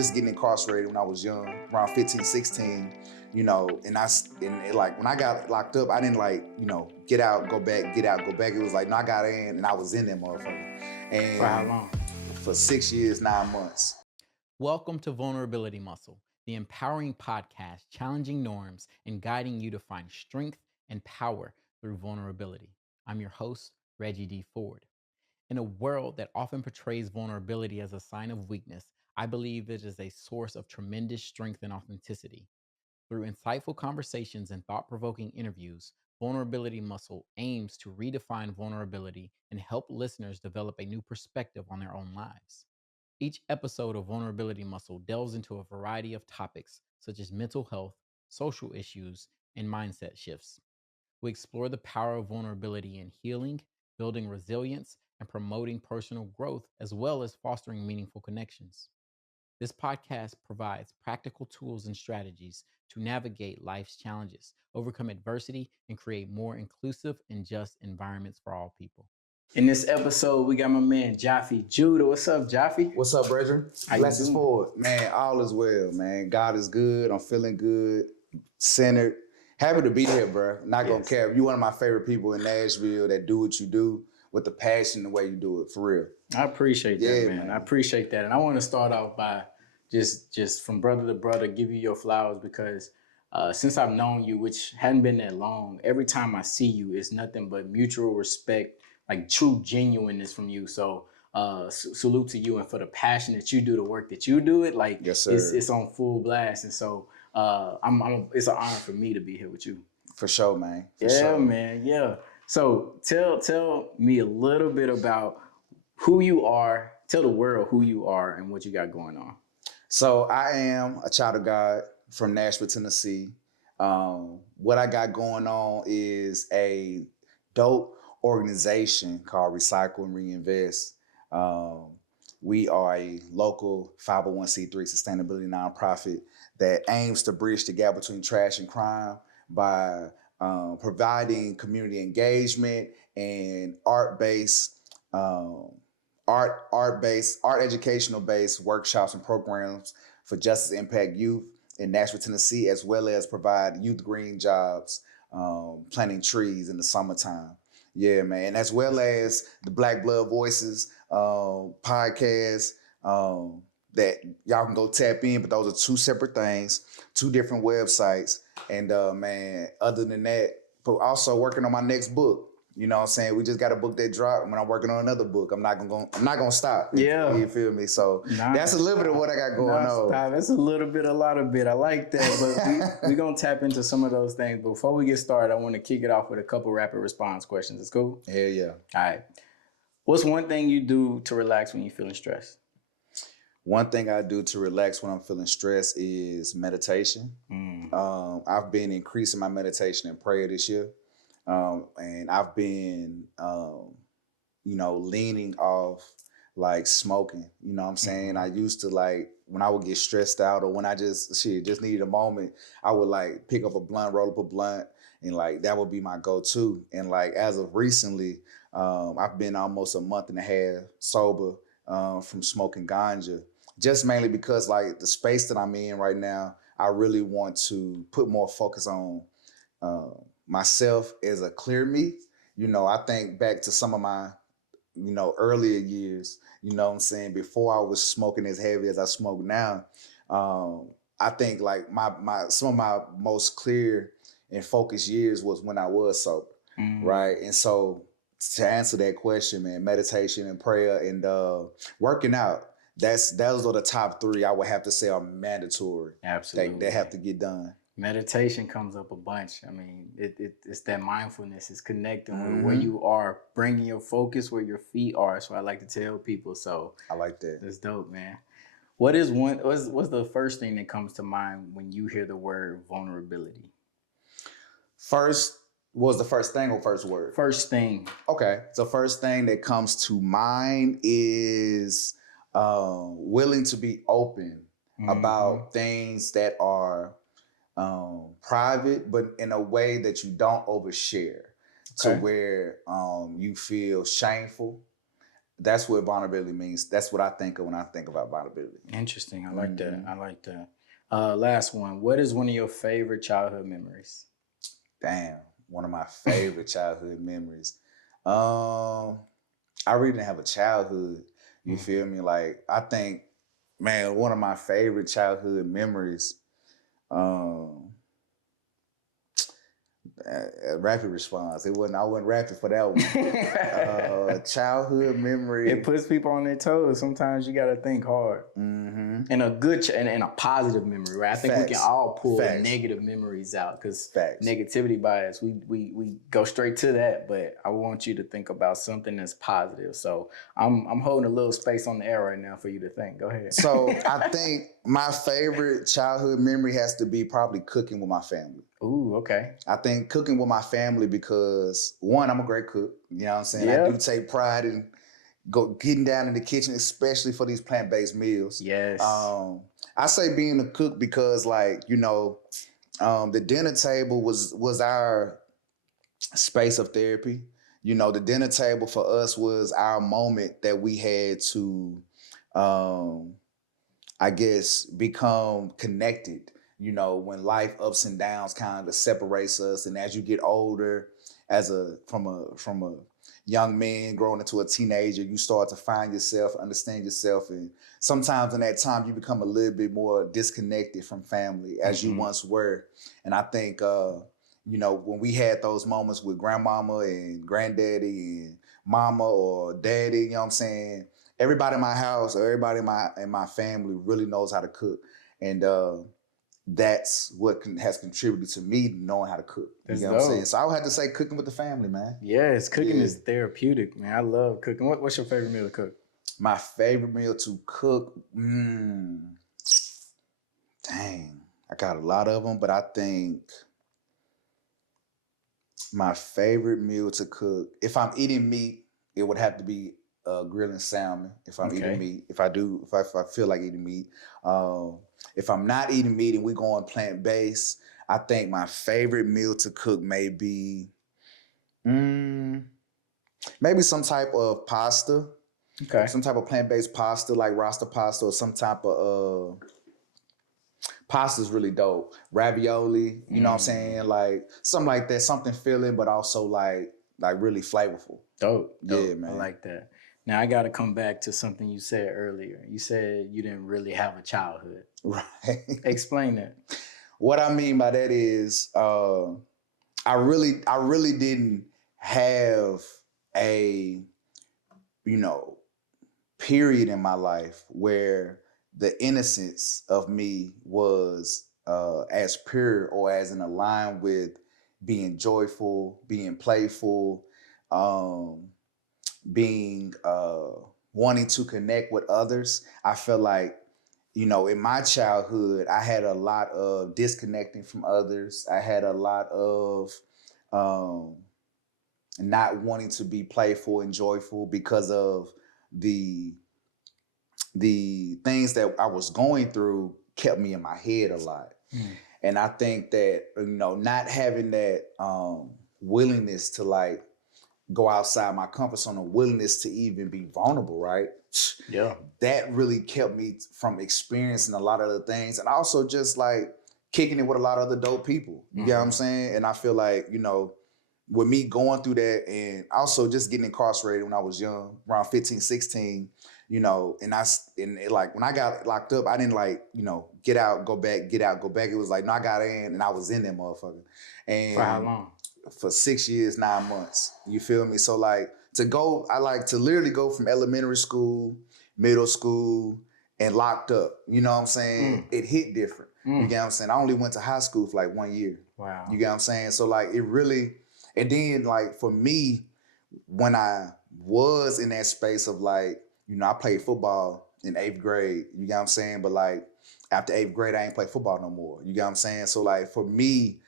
just getting incarcerated when I was young, around 15, 16, and like when I got locked up, I didn't like, get out, go back, get out, go back. It was like, no, I got in and I was in that motherfucker. And for how long? For 6 years, 9 months. Welcome to Vulnerability Muscle, the empowering podcast challenging norms and guiding you to find strength and power through vulnerability. I'm your host, Reggie D. Ford. In a world that often portrays vulnerability as a sign of weakness, I believe it is a source of tremendous strength and authenticity. Through insightful conversations and thought-provoking interviews, Vulnerability Muscle aims to redefine vulnerability and help listeners develop a new perspective on their own lives. Each episode of Vulnerability Muscle delves into a variety of topics such as mental health, social issues, and mindset shifts. We explore the power of vulnerability in healing, building resilience, and promoting personal growth, as well as fostering meaningful connections. This podcast provides practical tools and strategies to navigate life's challenges, overcome adversity, and create more inclusive and just environments for all people. In this episode, we got my man Jaffe Judah. What's up, Jaffe? What's up, brethren? Blessings forward. Man, all is well, man. God is good. I'm feeling good, centered. Happy to be here, bro. Not gonna care. You're one of my favorite people in Nashville that do what you do with the passion, the way you do it, for real. I appreciate that, man. I appreciate that. And I want to start off by just from brother to brother, give you your flowers because since I've known you, which hadn't been that long, every time I see you, it's nothing but mutual respect, like true genuineness from you. So salute to you and for the passion that you do, the work that you do it, like yes, sir. It's on full blast. And so it's an honor for me to be here with you. For sure, man. For yeah, sure. Man. Yeah. So tell me a little bit about who you are. Tell the world who you are and what you got going on. So I am a child of God from Nashville, Tennessee. What I got going on is a dope organization called Recycle and Reinvest. We are a local 501c3 sustainability nonprofit that aims to bridge the gap between trash and crime by providing community engagement and art educational-based workshops and programs for justice impact youth in Nashville, Tennessee, as well as provide youth green jobs, planting trees in the summertime. Yeah, man. As well as the Black Blood Voices podcast that y'all can go tap in, but those are two separate things, two different websites. And man, other than that, but also working on my next book. You know what I'm saying? We just got a book that dropped. When I'm working on another book, I'm not gonna stop. Yeah. You feel me? So that's a little bit of what I got going on. Stop. That's a lot of bit. I like that. But we're gonna tap into some of those things. Before we get started, I want to kick it off with a couple rapid response questions. It's cool? Hell yeah. All right. What's one thing you do to relax when you're feeling stressed? One thing I do to relax when I'm feeling stressed is meditation. I've been increasing my meditation and prayer this year. And I've been, leaning off like smoking, you know what I'm saying? I used to like, when I would get stressed out or when I just needed a moment, I would like pick up a blunt, roll up a blunt, and like, that would be my go-to. And like, as of recently, I've been almost a month and a half sober from smoking ganja, just mainly because like the space that I'm in right now, I really want to put more focus on myself as a clear me. I think back to some of my, earlier years, you know what I'm saying, before I was smoking as heavy as I smoke now. I think like some of my most clear and focused years was when I was sober, right? And so to answer that question, man, meditation and prayer and working out, those are the top three I would have to say are mandatory. Absolutely. They have to get done. Meditation comes up a bunch. I mean, it's that mindfulness. It's connecting with where you are, bringing your focus where your feet are. So I like to tell people. So I like that. That's dope, man. What's the first thing that comes to mind when you hear the word vulnerability? Was the first thing or first word? First thing. Okay. So first thing that comes to mind is willing to be open about things that are private, but in a way that you don't overshare to where you feel shameful, that's what vulnerability means. That's what I think of when I think about vulnerability. Interesting. I like that. I like that. Last one. What is one of your favorite childhood memories? Damn, one of my favorite childhood memories. I really didn't have a childhood. You feel me? Like, I think, man, one of my favorite childhood memories. Um, Rapid response. I wasn't rapid for that one. Childhood memory. It puts people on their toes. Sometimes you got to think hard. Mm-hmm. And a good and a positive memory, right? I think we can all pull Facts. negative memories out because Facts. negativity bias, we go straight to that. But I want you to think about something that's positive. So I'm holding a little space on the air right now for you to think. Go ahead. So I think my favorite childhood memory has to be probably cooking with my family. Ooh, okay. I think cooking with my family because, one, I'm a great cook. You know what I'm saying? Yeah. I do take pride in getting down in the kitchen, especially for these plant-based meals. Yes. I say being a cook because, like, you know, the dinner table was our space of therapy. You know, the dinner table for us was our moment that we had to, I guess, become connected. You know, when life ups and downs kind of separates us, and as you get older, from a young man growing into a teenager, you start to find yourself, understand yourself, and sometimes in that time you become a little bit more disconnected from family as you once were. And I think, you know, when we had those moments with grandmama and granddaddy and mama or daddy, you know what I'm saying? Everybody in my house or everybody in my family really knows how to cook. And that's what has contributed to me knowing how to cook. You know what I'm saying? So I would have to say cooking with the family, man. Yes, cooking is therapeutic, man. I love cooking. What's your favorite meal to cook? My favorite meal to cook? Dang, I got a lot of them, but I think my favorite meal to cook, if I'm eating meat, it would have to be grilling salmon. If I'm eating meat, if I feel like eating meat, if I'm not eating meat and we going plant based, I think my favorite meal to cook may be maybe some type of pasta. Okay. Some type of plant based pasta like rasta pasta or some type of pasta is really dope. Ravioli, you know what I'm saying? Like something like that, something filling, but also like really flavorful. Dope. Yeah, man. I like that. Now I got to come back to something you said earlier. You said you didn't really have a childhood. Right. Explain that. What I mean by that is, I really didn't have a, you know, period in my life where the innocence of me was as pure or as in align with being joyful, being playful, being wanting to connect with others. I felt like, you know, in my childhood, I had a lot of disconnecting from others. I had a lot of not wanting to be playful and joyful because of the things that I was going through kept me in my head a lot. And I think that, you know, not having that willingness to like go outside my comfort zone, a willingness to even be vulnerable, right? Yeah. That really kept me from experiencing a lot of the things. And also just like kicking it with a lot of other dope people. You get what I'm saying? And I feel like, you know, with me going through that and also just getting incarcerated when I was young, around 15, 16, you know, and like when I got locked up, I didn't like, you know, get out, go back, get out, go back. It was like, no, I got in and I was in that motherfucker. And for how long? For 6 years, 9 months. You feel me? So like I like to literally go from elementary school, middle school, and locked up. You know what I'm saying? It hit different. You get what I'm saying? I only went to high school for like 1 year. Wow. You get what I'm saying? So like it really, and then like for me, when I was in that space of like, you know, I played football in 8th grade. You get what I'm saying? But like after 8th grade, I ain't play football no more. You get what I'm saying? So like for me,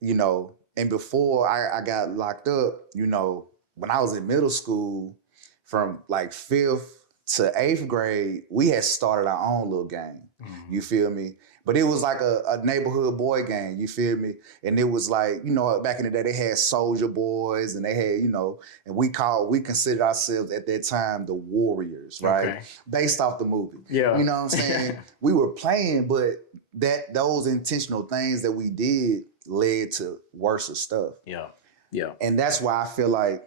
you know, and before I got locked up, you know, when I was in middle school, from like 5th to 8th grade, we had started our own little gang. Mm-hmm. You feel me? But it was like a neighborhood boy gang, you feel me? And it was like, you know, back in the day, they had soldier boys and they had, you know, and we considered ourselves at that time the warriors, right? Okay. Based off the movie. Yeah. You know what I'm saying? We were playing, but those intentional things that we did led to worse stuff. Yeah. Yeah. And that's why I feel like,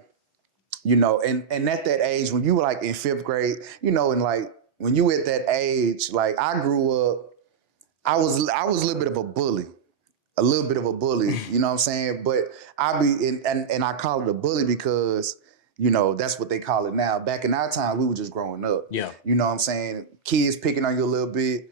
you know, and at that age, when you were like in 5th grade, you know, and like when you were at that age, like I grew up, I was a little bit of a bully. You know what I'm saying? But and I call it a bully because, you know, that's what they call it now. Back in our time, we were just growing up. Yeah. You know what I'm saying? Kids picking on you a little bit.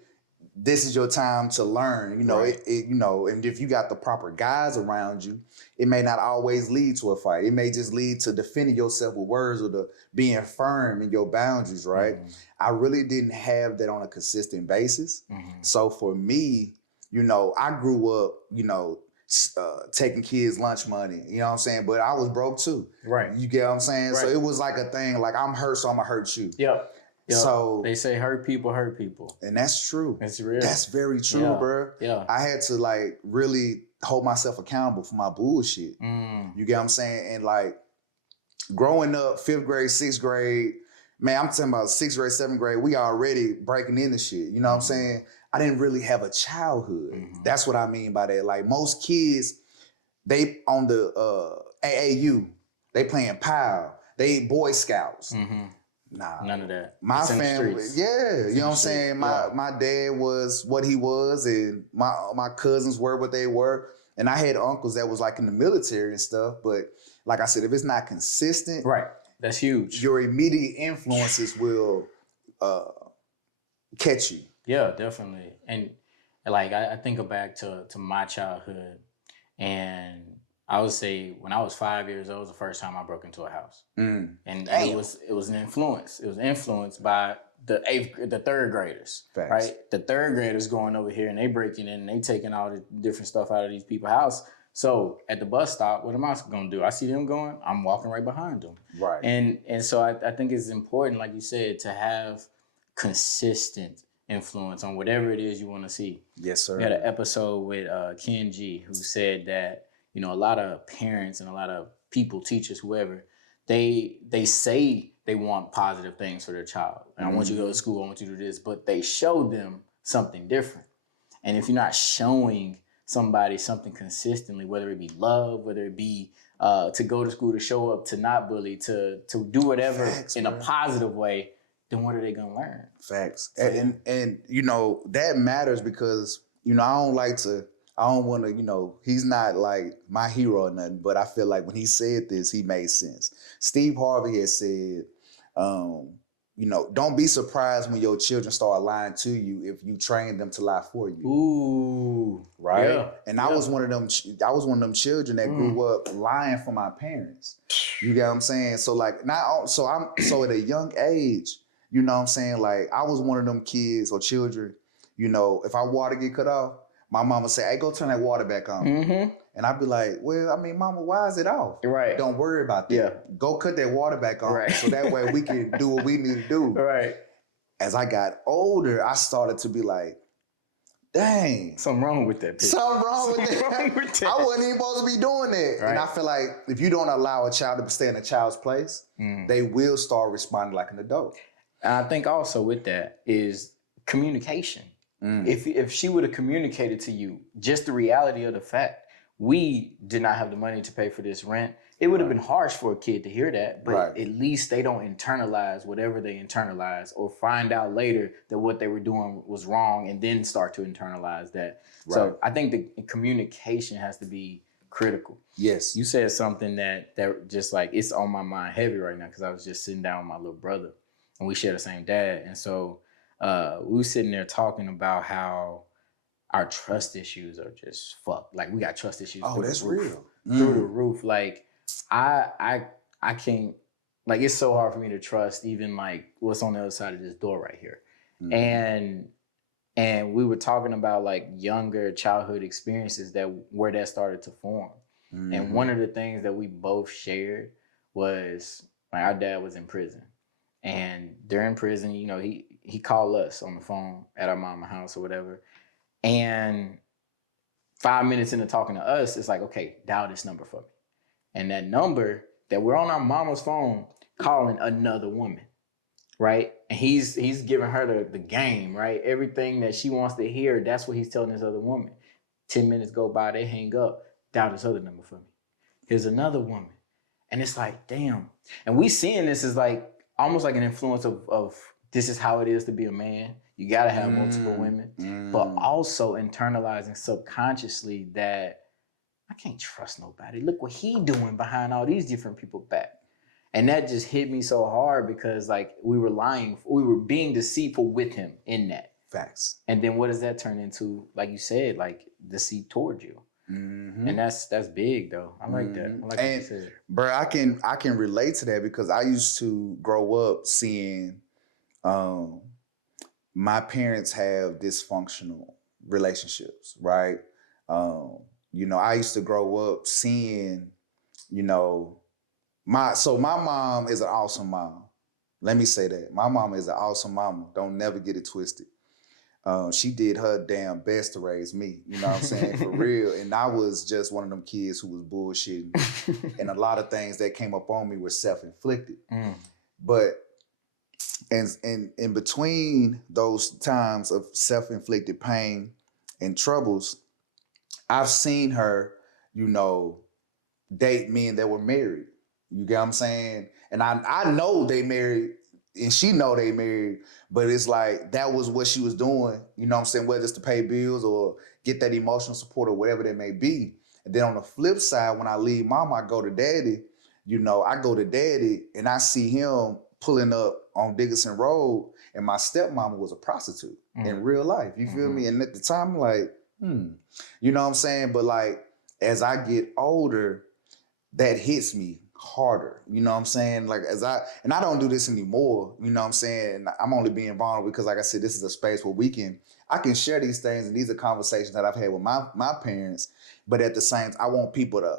This is your time to learn, you know, Right. you know, and if you got the proper guys around you, it may not always lead to a fight. It may just lead to defending yourself with words or to being firm in your boundaries, right? Mm-hmm. I really didn't have that on a consistent basis. Mm-hmm. So for me, you know, I grew up, you know, taking kids' lunch money, you know what I'm saying? But I was broke too. Right. You get what I'm saying? Right. So it was like a thing, like I'm hurt, so I'm gonna hurt you. Yep. Yep. So they say hurt people. And that's true. It's real. That's very true, bro. Yeah. I had to like really hold myself accountable for my bullshit. You get what I'm saying? And like growing up, 5th grade, 6th grade, man, I'm talking about 6th grade, 7th grade, we already breaking into shit. You know what I'm saying? I didn't really have a childhood. That's what I mean by that. Like most kids, they on the AAU, they playing POW, they Boy Scouts. Nah, none of that. My family, you know what I'm saying? My dad was what he was, and my cousins were what they were. And I had uncles that was like in the military and stuff. But like I said, if it's not consistent, right, that's huge. Your immediate influences will catch you. Yeah, definitely. And like I think back to my childhood, and I would say when I was 5 years old was the first time I broke into a house. And it was an influence. It was influenced by the third graders. Facts. Right? The third graders going over here and they breaking in and they taking all the different stuff out of these people's house. So at the bus stop, what am I gonna do? I see them going, I'm walking right behind them. Right. And so I think it's important, like you said, to have consistent influence on whatever it is you want to see. Yes, sir. We had an episode with Ken G, who said that, you know, a lot of parents and a lot of people, teachers, whoever, they say they want positive things for their child. And I want you to go to school, I want you to do this, but they show them something different. And if you're not showing somebody something consistently, whether it be love, whether it be to go to school, to show up, to not bully, to do whatever in a positive way, then what are they gonna learn? Facts. So, and you know, that matters because, you know, I don't want to, you know, he's not like my hero or nothing, but I feel like when he said this, he made sense. Steve Harvey has said, you know, don't be surprised when your children start lying to you if you train them to lie for you. Ooh, right. Yeah, and I was one of them. I was one of them children that grew up lying for my parents. You get what I'm saying? So like so at a young age, you know what I'm saying? Like I was one of them kids or children. You know, if our water get cut off, my mama say, "Hey, go turn that water back on." And I'd be like, well, I mean, mama, why is it off? Right. Don't worry about that. Yeah. Go cut that water back on. Right. So that way we can do what we need to do. Right. As I got older, I started to be like, dang. Something wrong with that. Something wrong with that. I wasn't even supposed to be doing that. Right. And I feel like if you don't allow a child to stay in a child's place, they will start responding like an adult. And I think also with that is communication. If she would have communicated to you just the reality of the fact, we did not have the money to pay for this rent, it would have been harsh for a kid to hear that, but at least they don't internalize whatever they internalize or find out later that what they were doing was wrong and then start to internalize that. Right. So I think the communication has to be critical. Yes. You said something that just like, it's on my mind heavy right now because I was just sitting down with my little brother and we share the same dad. And so we were sitting there talking about how our trust issues are just fucked. Like we got trust issues. Oh, that's real. Through the roof. Like I can't, like it's so hard for me to trust even like what's on the other side of this door right here. And we were talking about like younger childhood experiences where that started to form. And one of the things that we both shared was like our dad was in prison. And during prison, you know, he called us on the phone at our mama house or whatever. And 5 minutes into talking to us, it's like, okay, dial this number for me. And that number that we're on our mama's phone calling another woman, right? And he's giving her the game, right? Everything that she wants to hear, that's what he's telling this other woman. 10 minutes go by, they hang up, dial this other number for me. Here's another woman. And it's like, damn. And we seeing this as like almost like an influence of this is how it is to be a man. You gotta have multiple women, but also internalizing subconsciously that I can't trust nobody. Look what he doing behind all these different people back. And that just hit me so hard because like we were lying, we were being deceitful with him in that. Facts. And then what does that turn into? Like you said, like deceit towards you. And that's big though. I like that. I like what you said. Bro, I can relate to that because I used to grow up seeing my parents have dysfunctional relationships, right? You know, I used to grow up seeing, you know, my mom is an awesome mom. Let me say that. My mom is an awesome mama. Don't never get it twisted. She did her damn best to raise me, you know what I'm saying, for real. And I was just one of them kids who was bullshitting. And a lot of things that came up on me were self-inflicted. But and in between those times of self-inflicted pain and troubles, I've seen her, you know, date men that were married. You get what I'm saying? And I know they married and she know they married, but it's like that was what she was doing, you know what I'm saying, whether it's to pay bills or get that emotional support or whatever that may be. And then on the flip side, when I leave mama, I go to daddy, you know, I go to daddy and I see him pulling up on Dickinson Road and my stepmama was a prostitute in real life. You feel me? And at the time, I'm like, you know what I'm saying? But like, as I get older, that hits me harder. You know what I'm saying? Like I don't do this anymore, you know what I'm saying? I'm only being vulnerable because like I said, this is a space where I can share these things and these are conversations that I've had with my parents, but at the same time, I want people to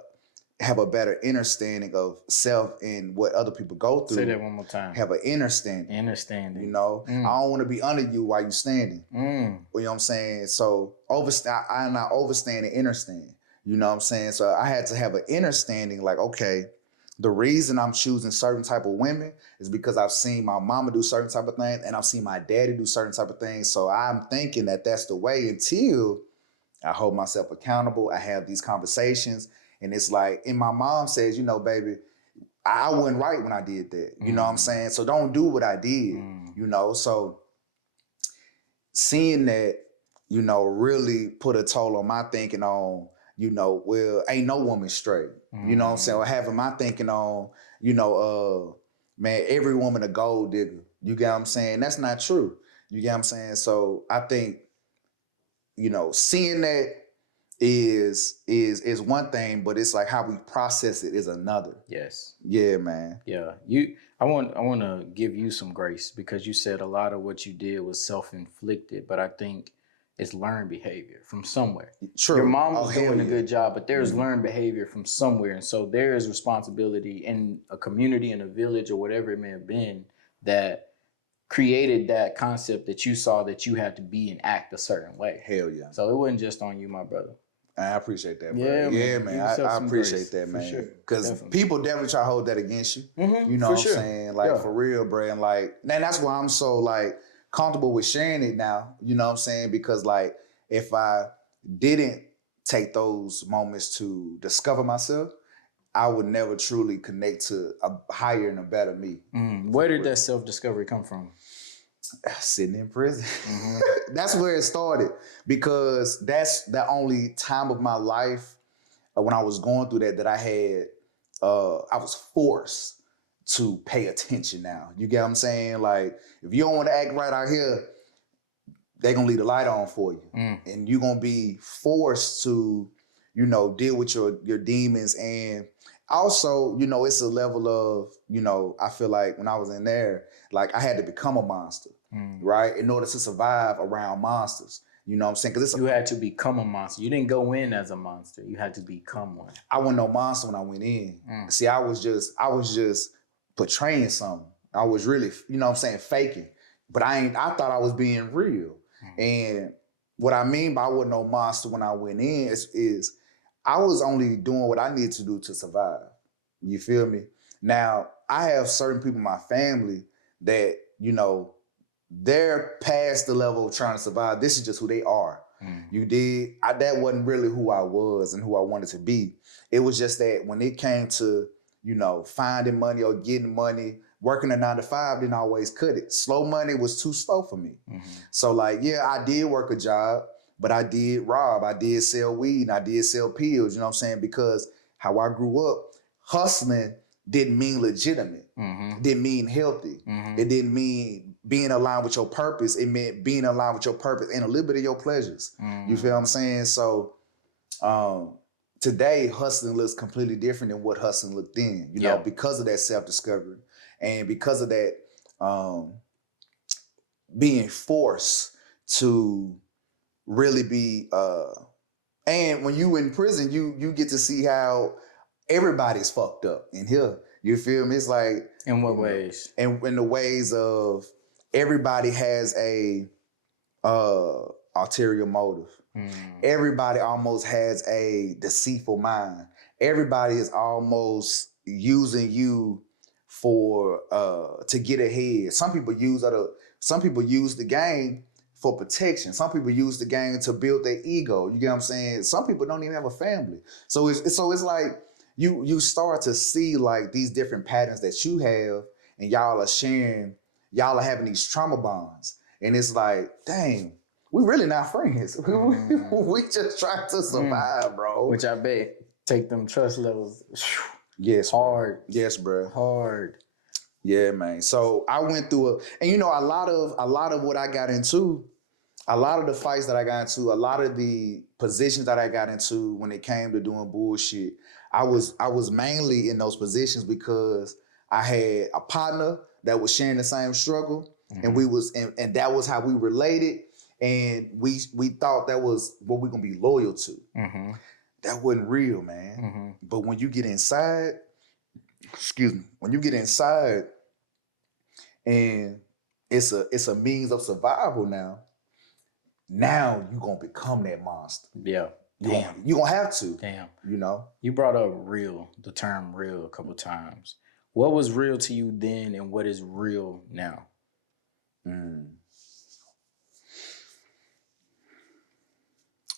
have a better understanding of self and what other people go through. Say that one more time. Have an understanding. Understanding. You know, I don't want to be under you while you standing. You know what I'm saying? So I overstand and understand. You know what I'm saying? So I had to have an understanding like, okay, the reason I'm choosing certain type of women is because I've seen my mama do certain type of things and I've seen my daddy do certain type of things. So I'm thinking that that's the way until I hold myself accountable. I have these conversations and it's like, and my mom says, you know, baby, I wasn't right when I did that. You know what I'm saying? So don't do what I did, you know? So seeing that, you know, really put a toll on my thinking on, you know, well, ain't no woman straight. You know what I'm saying? Or having my thinking on, you know, man, every woman a gold digger. You get what I'm saying? That's not true. You get what I'm saying? So I think, you know, seeing that is one thing, but it's like how we process it is another. Yes. Yeah, man. Yeah. I want to give you some grace because you said a lot of what you did was self-inflicted, but I think it's learned behavior from somewhere. True. Your mom was doing a good job, but there's learned behavior from somewhere. And so there is responsibility in a community, in a village, or whatever it may have been that created that concept that you saw that you had to be and act a certain way. Hell yeah. So it wasn't just on you, my brother. I appreciate that, bro. Yeah, man. I appreciate that, man. Because people definitely try to hold that against you. You know what I'm saying? Like, for real, bro. And like, and that's why I'm so like comfortable with sharing it now. You know what I'm saying? Because like, if I didn't take those moments to discover myself, I would never truly connect to a higher and a better me. Where did that self-discovery come from? Sitting in prison. That's where it started because that's the only time of my life when I was going through that I had, I was forced to pay attention now. You get what I'm saying? Like, if you don't want to act right out here, they're going to leave the light on for you. And you're going to be forced to, you know, deal with your demons. And also, you know, it's a level of, you know, I feel like when I was in there, like I had to become a monster, right? In order to survive around monsters. You know what I'm saying? Because you had to become a monster. You didn't go in as a monster. You had to become one. I wasn't no monster when I went in. See, I was just portraying something. I was really, you know what I'm saying, faking. But I thought I was being real. And what I mean by I wasn't no monster when I went in is I was only doing what I needed to do to survive. You feel me? Now, I have certain people in my family that, you know, they're past the level of trying to survive. This is just who they are. You did. That wasn't really who I was and who I wanted to be. It was just that when it came to, you know, finding money or getting money, working a 9 to 5 didn't always cut it. Slow money was too slow for me. So like, yeah, I did work a job, but I did rob, I did sell weed, and I did sell pills, you know what I'm saying? Because how I grew up, hustling didn't mean legitimate, didn't mean healthy. It didn't mean being aligned with your purpose. It meant being aligned with your purpose and a little bit of your pleasures. You feel what I'm saying? So today, hustling looks completely different than what hustling looked then, you know, because of that self-discovery and because of that being forced to really be and when you in prison, you get to see how everybody's fucked up in here. You feel me? It's like in what ways? And in the ways of everybody has a ulterior motive. Everybody almost has a deceitful mind. Everybody is almost using you for to get ahead. Some people use the game for protection. Some people use the game to build their ego. You get what I'm saying? Some people don't even have a family. So it's like you start to see like these different patterns that you have, and y'all are having these trauma bonds. And it's like, dang, we really not friends. We just trying to survive, bro. Which I bet take them trust levels. Yes, hard. Bro. Yes, bro. Hard. Yeah, man. So I went through and you know, a lot of what I got into, a lot of the fights that I got into, a lot of the positions that I got into when it came to doing bullshit, I was mainly in those positions because I had a partner that was sharing the same struggle, and we was and that was how we related, and we thought that was what we're gonna be loyal to. That wasn't real, man. But when you get inside, when you get inside, and it's a means of survival now. Now you gonna become that monster. Yeah. You gonna have to. Damn. You know? You brought up the term real a couple times. What was real to you then and what is real now?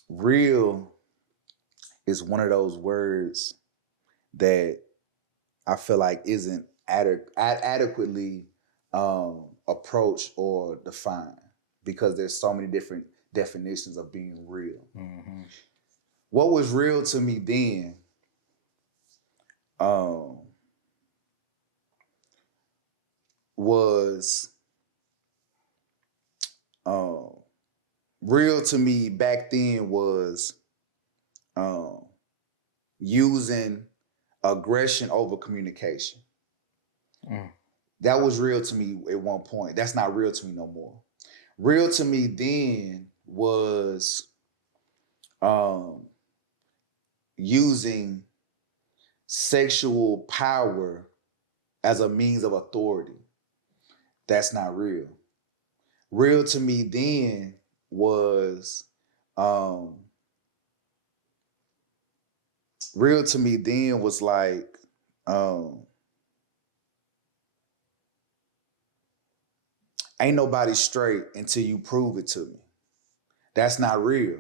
Real is one of those words that I feel like isn't adequately approached or defined, because there's so many different definitions of being real. What was real to me then was real to me back then was using aggression over communication. That was real to me at one point. That's not real to me no more. Real to me then was using sexual power as a means of authority. That's not real. Real to me then was like ain't nobody straight until you prove it to me. That's not real.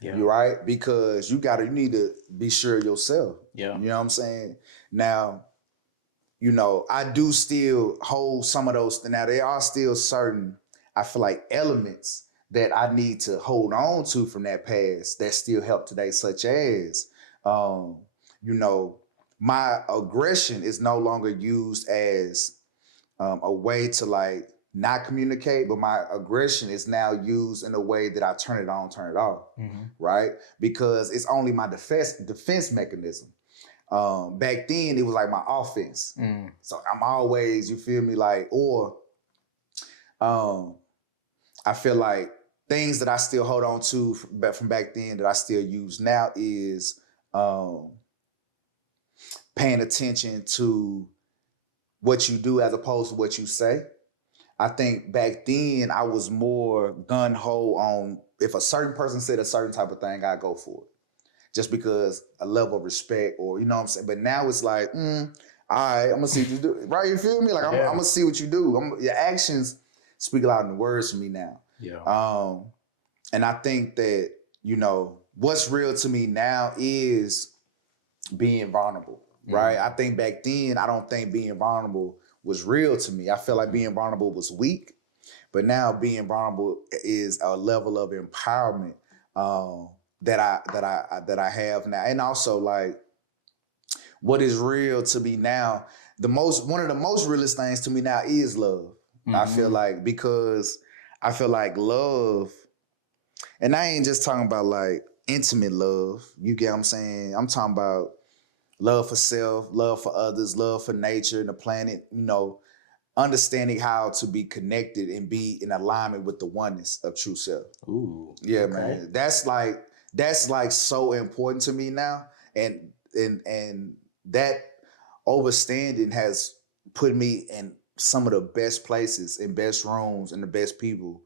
Yeah. You right? Because you need to be sure of yourself. Yeah. You know what I'm saying? Now, you know, I do still hold some of those. Now, there are still certain, I feel like, elements that I need to hold on to from that past that still help today, such as, you know, my aggression is no longer used as a way to like not communicate, but my aggression is now used in a way that I turn it on, turn it off, right? Because it's only my defense mechanism. Back then, it was like my offense. So I'm always, you feel me, like, or I feel like things that I still hold on to from back then that I still use now is paying attention to what you do as opposed to what you say. I think back then I was more gun ho on if a certain person said a certain type of thing, I go for it. Just because a level of respect, or you know what I'm saying. But now it's like, all right, I'm gonna see what you do. Right, you feel me? Like I'm gonna see what you do. Your actions speak louder than words for me now. Yeah. And I think that, you know, what's real to me now is being vulnerable. Right. I think back then I don't think being vulnerable was real to me. I felt like being vulnerable was weak. But now being vulnerable is a level of empowerment that I have now. And also, like, what is real to me now, one of the most realest things to me now is love. I feel like, because I feel like love, and I ain't just talking about like intimate love. You get what I'm saying? I'm talking about love for self, love for others, love for nature and the planet, you know, understanding how to be connected and be in alignment with the oneness of true self. Ooh. Yeah, Okay. man. That's like so important to me now. And that overstanding has put me in some of the best places and best rooms and the best people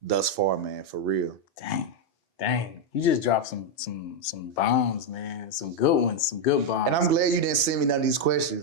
thus far, man, for real. Dang. You just dropped some bombs, man. Some good ones, some good bombs. And I'm glad you didn't send me none of these questions.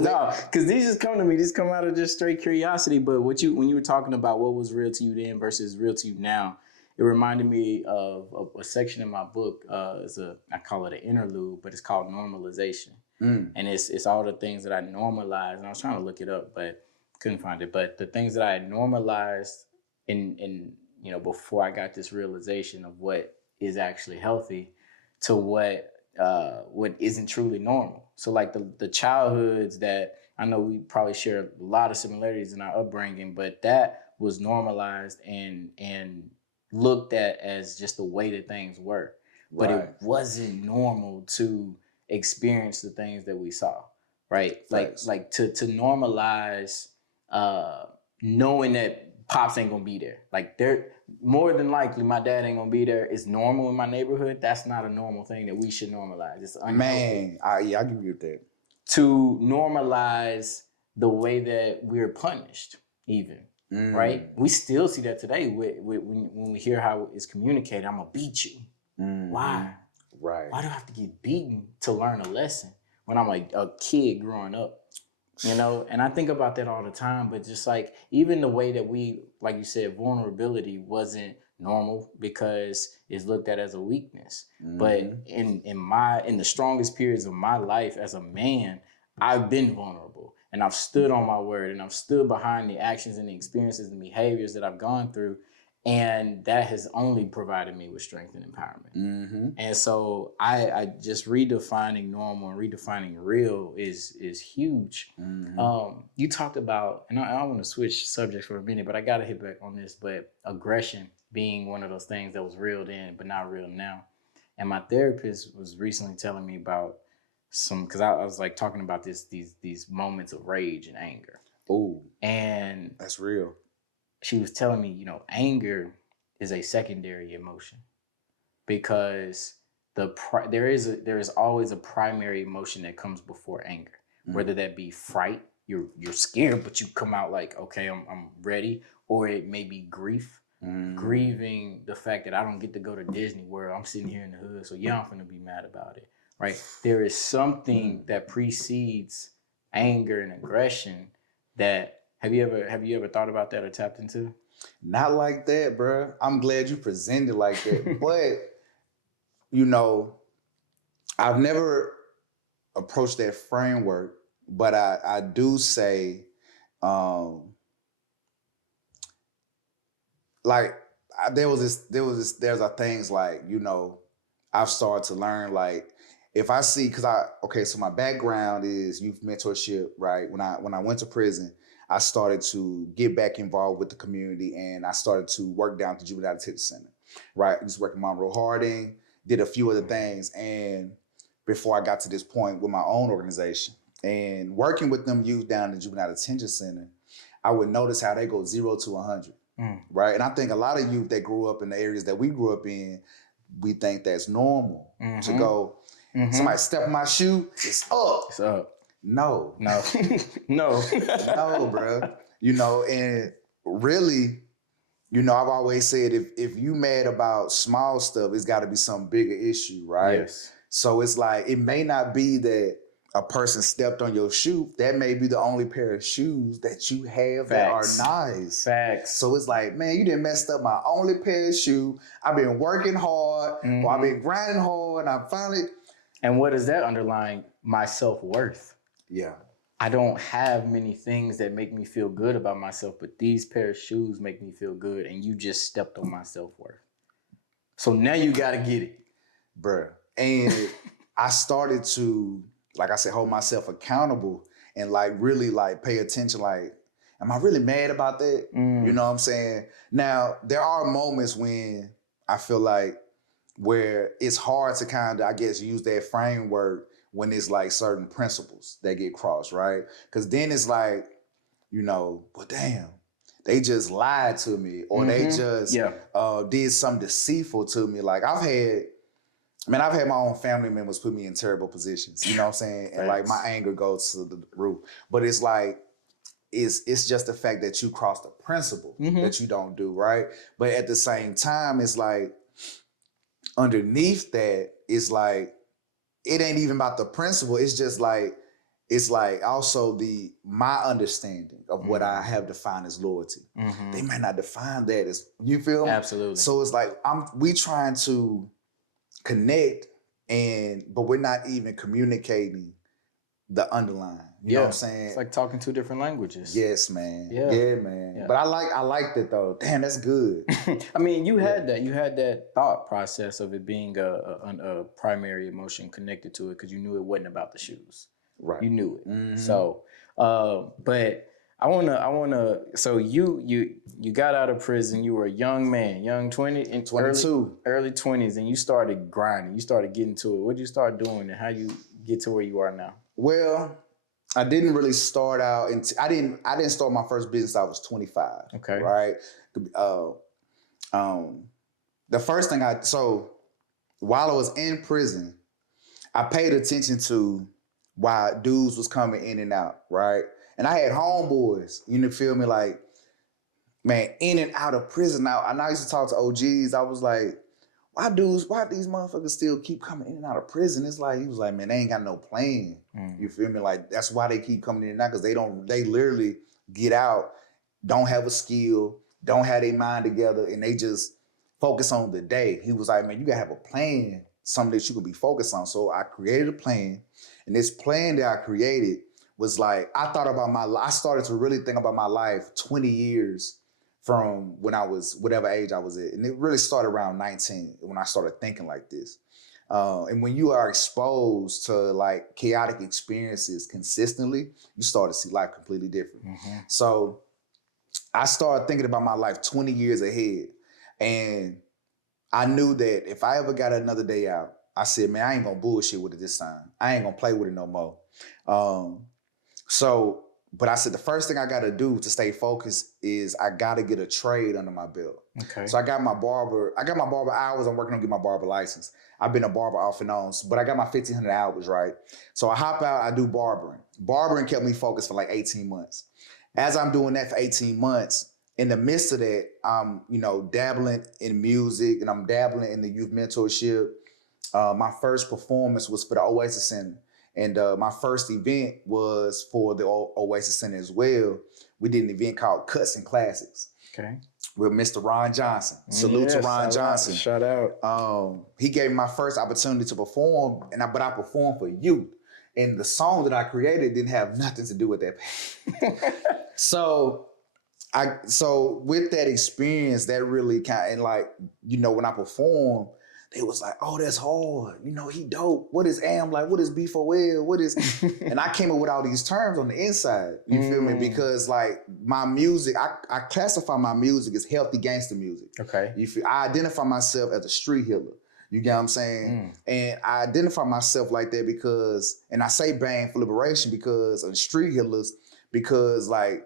No, because these just come to me. These come out of just straight curiosity. But when you were talking about what was real to you then versus real to you now, it reminded me of a section in my book. I call it an interlude, but it's called normalization. And it's all the things that I normalized. And I was trying to look it up, but couldn't find it. But the things that I had normalized in you know, before I got this realization of what is actually healthy to what isn't truly normal. So like the childhoods that I know we probably share a lot of similarities in our upbringing, but that was normalized and looked at as just the way that things were. But it wasn't normal to experience the things that we saw, right? Like to normalize knowing that Pops ain't gonna be there. Like, they're more than likely my dad ain't gonna be there is normal in my neighborhood. That's not a normal thing that we should normalize. It's unhealthy. Man, I agree with that. To normalize the way that we're punished, even, right? We still see that today when we hear how it's communicated. I'm gonna beat you. Why? Right. Why do I have to get beaten to learn a lesson when I'm like a kid growing up? You know, and I think about that all the time, but just like even the way that we, like you said, vulnerability wasn't normal because it's looked at as a weakness. But in the strongest periods of my life as a man, I've been vulnerable and I've stood on my word and I've stood behind the actions and the experiences and behaviors that I've gone through. And that has only provided me with strength and empowerment. And so I just redefining normal and redefining real is huge. You talked about, and I want to switch subjects for a minute, but I got to hit back on this, but aggression being one of those things that was real then, but not real now. And my therapist was recently telling me about because I was like talking about these moments of rage and anger. Oh, and that's real. She was telling me, you know, anger is a secondary emotion because there is always a primary emotion that comes before anger, whether that be fright, you're scared, but you come out like, okay, I'm ready, or it may be grief, grieving the fact that I don't get to go to Disney World. I'm sitting here in the hood, so yeah, I'm gonna be mad about it, right? There is something that precedes anger and aggression that. Have you ever thought about that or tapped into? Not like that, bro. I'm glad you presented like that. But, you know, I've never approached that framework, but I do say, like, there's things like, you know, I've started to learn, like, if I see, so my background is youth mentorship, right? When I went to prison, I started to get back involved with the community and I started to work down at the Juvenile Detention Center, right? Just working Monroe Harding, did a few other things. And before I got to this point with my own organization and working with them youth down in the Juvenile Detention Center, I would notice how they go 0 to 100, right? And I think a lot of youth that grew up in the areas that we grew up in, we think that's normal to go, somebody step in my shoe, it's up. It's up. No. No. No. No, bro. You know, and really, you know, I've always said if you mad about small stuff, it's got to be some bigger issue, right? Yes. So it's like it may not be that a person stepped on your shoe. That may be the only pair of shoes that you have Facts. that are nice. Facts. So it's like, man, you done messed up my only pair of shoes. I've been working hard, or I've been grinding hard, and I finally. And what is that underlying? My self-worth. Yeah. I don't have many things that make me feel good about myself, but these pair of shoes make me feel good, and you just stepped on my self-worth. So now you got to get it. Bruh. And I started to, like I said, hold myself accountable and like really like pay attention. Like, am I really mad about that? You know what I'm saying? Now, there are moments when I feel like where it's hard to kind of, I guess, use that framework when it's like certain principles that get crossed, right? Because then it's like, you know, well, damn, they just lied to me, or they just did something deceitful to me. Like I've had my own family members put me in terrible positions, you know what I'm saying? And like my anger goes to the roof. But it's like, it's just the fact that you crossed the principle that you don't do, right? But at the same time, it's like, underneath that, it's like, it ain't even about the principle. It's just like, it's like also my understanding of what I have defined as loyalty. They might not define that as, you feel me? Absolutely. So it's like, we trying to connect, but we're not even communicating the underlying. You know what I'm saying? It's like talking two different languages. Yes, man. Yeah, man. Yeah. But I like that though. Damn, that's good. I mean, you had that thought process of it being a primary emotion connected to it because you knew it wasn't about the shoes. Right. You knew it. So, but I wanna. So you got out of prison. You were a young man, young 22, early 20s, and you started grinding. You started getting to it. What did you start doing, and how you get to where you are now? Well, I didn't really start out, I didn't start my first business until I was 25. Okay. Right. The first thing so while I was in prison, I paid attention to why dudes was coming in and out, right? And I had homeboys, you feel me, like, man, in and out of prison. Now, I used to talk to OGs. I was like, why these motherfuckers still keep coming in and out of prison? It's like, he was like, man, they ain't got no plan. You feel me? Like, that's why they keep coming in and out, because they literally get out, don't have a skill, don't have their mind together, and they just focus on the day. He was like, man, you gotta have a plan, something that you can be focused on. So I created a plan, and this plan that I created was like, I started to really think about my life 20 years from when I was, whatever age I was at. And it really started around 19 when I started thinking like this. And when you are exposed to like chaotic experiences consistently, you start to see life completely different. So I started thinking about my life 20 years ahead. And I knew that if I ever got another day out, I said, man, I ain't gonna bullshit with it this time. I ain't gonna play with it no more. But I said, the first thing I got to do to stay focused is I got to get a trade under my belt. Okay. So I got my barber hours. I'm working on getting my barber license. I've been a barber off and on, but I got my 1,500 hours, right? So I hop out, I do barbering. Barbering kept me focused for like 18 months. As I'm doing that for 18 months, in the midst of that, I'm, dabbling in music, and I'm dabbling in the youth mentorship. My first performance was for the Oasis Center. And my first event was for the Oasis Center as well. We did an event called Cuts and Classics. Okay. With Mr. Ron Johnson. Salute to Ron Johnson. Shout out. He gave me my first opportunity to perform, but I performed for youth. And the song that I created didn't have nothing to do with that. So with that experience, that really when I performed, they was like, oh, that's hard. He dope. What is AM like? What is B4L? What is... And I came up with all these terms on the inside. You feel me? Because like my music, I classify my music as healthy gangster music. Okay. I identify myself as a street healer. You get what I'm saying? And I identify myself like that because, and I say bang for liberation because of the street healers, because I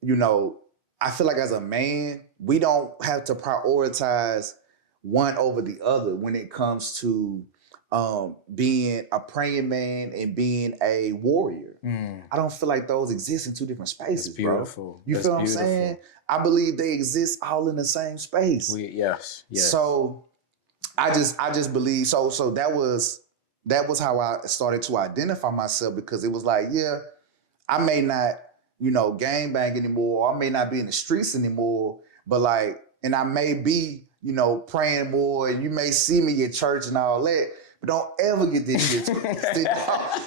feel like as a man, we don't have to prioritize one over the other when it comes to being a praying man and being a warrior. I don't feel like those exist in two different spaces, That's beautiful. bro. You That's feel what I'm beautiful. saying? I believe they exist all in the same space. Yes. So I just believe so that was how I started to identify myself, because it was like, yeah, I may not, gang bang anymore, or I may not be in the streets anymore, but like, and I may be, praying more, and you may see me at church and all that, but don't ever get this shit twisted.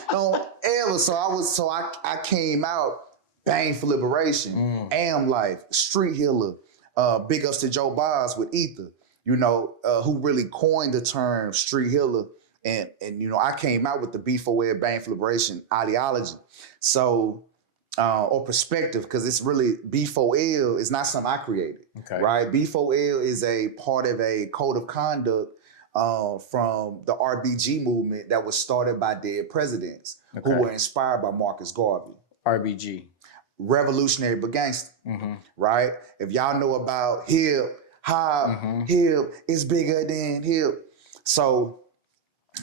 Don't ever. So I came out Bang for Liberation, Am Life, Street Healer, big ups to Joe Boz with Ether, who really coined the term street healer. And I came out with the B4L Bang for Liberation ideology. So, or perspective, because it's really B4L is not something I created, right? B4L is a part of a code of conduct from the RBG movement that was started by dead presidents who were inspired by Marcus Garvey. RBG. Revolutionary but gangster, right? If y'all know about hip, hop, hip is bigger than hip. So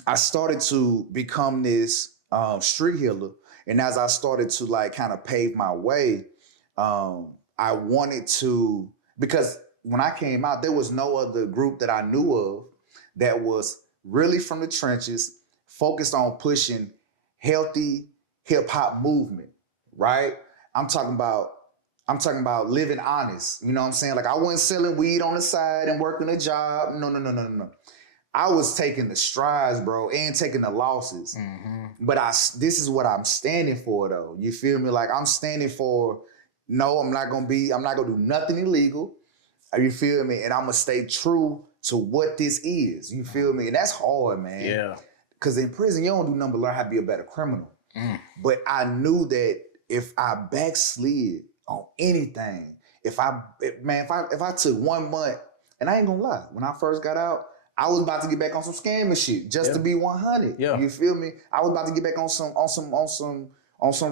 I started to become this street healer. And as I started to like kind of pave my way, I wanted to, because when I came out, there was no other group that I knew of that was really from the trenches, focused on pushing healthy hip hop movement, right? I'm talking about living honest. You know what I'm saying? Like, I wasn't selling weed on the side and working a job. No. I was taking the strides, bro, and taking the losses. But this is what I'm standing for, though. You feel me? Like, I'm standing for, no, I'm not gonna do nothing illegal. You feel me? And I'm gonna stay true to what this is. You feel me? And that's hard, man. Yeah. Because in prison, you don't do nothing but learn how to be a better criminal. But I knew that if I backslid on anything, if I took 1 month, and I ain't gonna lie, when I first got out, I was about to get back on some scamming shit just to be 100. Yeah. You feel me? I was about to get back on some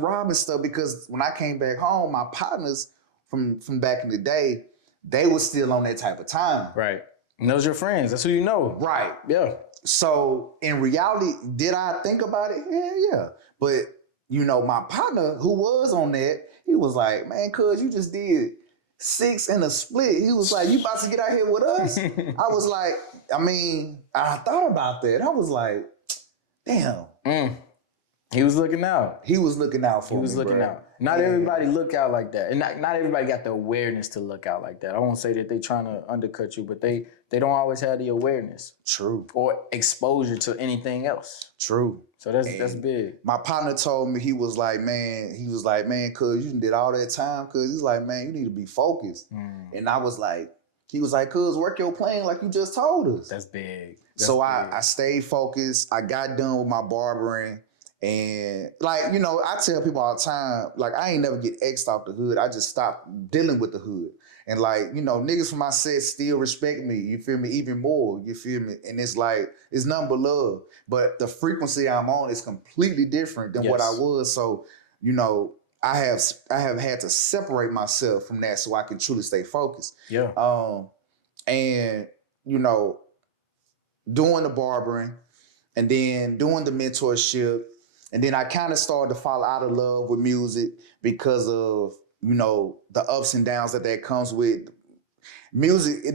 robbing stuff, because when I came back home, my partners from back in the day, they were still on that type of time. Right. And those your friends. That's who you know. Right. Yeah. So in reality, did I think about it? Yeah. But my partner who was on that, he was like, man, cuz you just did 6 in a split. He was like, you about to get out here with us? I was like, I thought about that. I was like, damn. He was looking out. He was looking out for me. He was looking out. Not everybody look out like that. And not everybody got the awareness to look out like that. I won't say that they trying to undercut you, but they don't always have the awareness. True. Or exposure to anything else. True. So that's big. My partner told me, he was like, man, cuz you did all that time, cuz he's like, man, you need to be focused. And I was like, he was like, cuz work your plan like you just told us. That's big. I stayed focused. I got done with my barbering. And like, I tell people all the time, like, I ain't never get X'd off the hood. I just stopped dealing with the hood. And like, niggas from my set still respect me. You feel me? Even more. You feel me? And it's like, it's nothing but love. But the frequency I'm on is completely different than what I was. So, I have had to separate myself from that so I can truly stay focused. Yeah. And, doing the barbering and then doing the mentorship. And then I kind of started to fall out of love with music because of, the ups and downs that comes with music.